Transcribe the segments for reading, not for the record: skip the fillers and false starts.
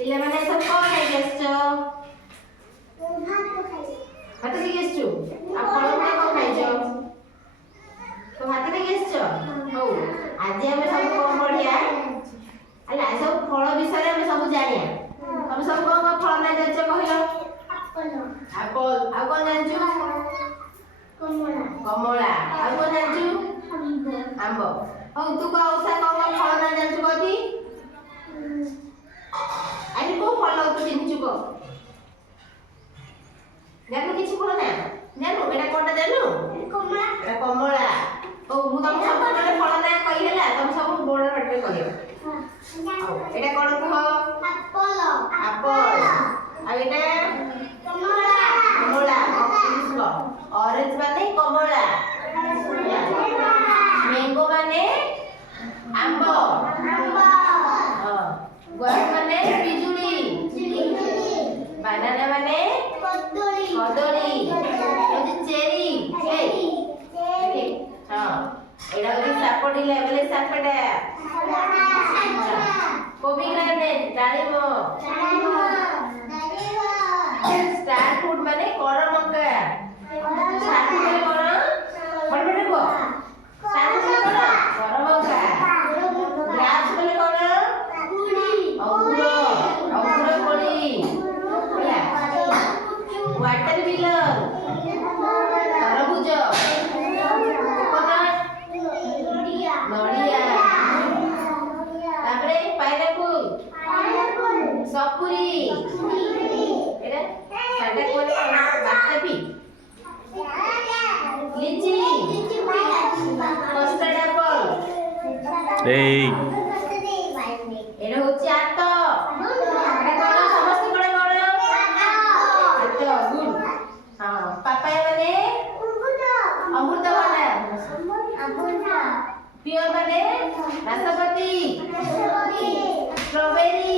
ପିଲାମାନେ ସବୁ କଣ ଖାଇକି ଆସିଛ? ଭାତ ଖାଇକି ଆସିଛୁ? ଆଉ ଫଳମୂଳ କଣ ଖାଇଛ? ତ ଭାତ ଖାଇକି ଆସିଛ? ହଉ ଆଜି ଆମେ ସବୁ କଣ ପଢିଆ? ହେଲା ସବୁ ଫଳ ବିଷୟରେ ଆମେ ସବୁ ଜାଣିଆ। ତମେ ସବୁ କଣ କଣ ଫଳ ନାଁ ଜାଣିଛ କହିଲ? ଆପଲ। ଆଉ କଣ ଜାଣିଛୁ? କମଳା। ଆଉ କଣ ଜାଣିଛୁ? ଆମ୍ବ। ହଉ ତୁ କହ ଉଷା କଣ କଣ ଫଳ ନାଁ ଜାଣିଛୁ କହତି? ଆଜି କୋଉ ଫଳ ତୁ ଚିହ୍ନିଛୁ କହ? ଜାଣିଛୁ କିଛି ଫଳ ନା? ଜାଣିଛୁ ଏଟା କୋଉଟା ଜାଣିଛୁ? ଏଟା କମଳା। ହଉ ମୁଁ ତମକୁ ସବୁ ଗୋଟେ ଫଳ ନାଁ କହି ହେଲା ତମେ ସବୁ ବୋର୍ଡ ପାଟିରେ କହିବ। ହଉ ଏଟା କଣ କୁହ? ଆପଲ। ଆଉ ଏଟା କମଳା। ଅରେଞ୍ଜ ମାନେ କମଳା। ମ୍ୟାଙ୍ଗୋ ମାନେ ଆମ୍ବ। ଗୁଆଭ ମାନେ ପିଜୁଳି। ବାନାନା ମାନେ କଦଳୀ। ଚେରି। ହଁ ଏଇଟା ହଉଛି ସାପଟିଲା ବୋଲେ ସାପଟା। ପୋମିଗ୍ରାନେଟ୍ ଡାଳିମ୍ବ। ଷ୍ଟାର ଫ୍ରୁଟ ମାନେ କରମଙ୍ଗା। ଷ୍ଟାର ଫ୍ରୁଟ ମାନେ କଣ? ବଡ ବଡ କୁହ। ଷ୍ଟାର ଫ୍ରୁଟ ମାନେ କଣ? କରମଙ୍ଗା। ଗ୍ରାପ୍ସ ମାନେ କଣ? ଅଙ୍ଗୁର। ଅଙ୍ଗୁର କୋଳି। ହେଲା ୱାଟରମିଲନ। ତରଭୁଜ। ନଡ଼ିଆ। ତାପରେ ପାଇନାପଲ। ସପୁରୀ। ଏଟା ସାଟା କୋନେ ବାତାପି। লিচি। কস্টার্ড অ্যাপল। এই এটা হচ্ছে আত। এটা কোন সমস্ত কোন কোন? আত গুড। হ্যাঁ পাপায়া মানে অমৃতভণ্ডা। পিওর মানে নাশপাতি। স্ট্রবেরি।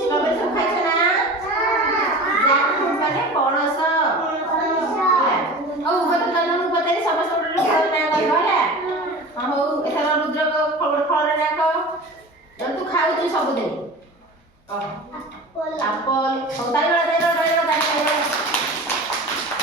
স্ট্রবেরি সব খাইছ না? জ্যাকফ্রুট মানে পଣସ। ହଉ ମୁଁ ପଚାରି ସମସ୍ତ ଗୋଟେ ଫଳ ନାଁ କହିବ ହେଲା। ହଉ ଏଥର ରୁଦ୍ର ଫଳର ନାଁ କହ। ତୁ ଖାଉଛୁ ସବୁଦିନ। ଆପଲ। ହଉ ତାଳି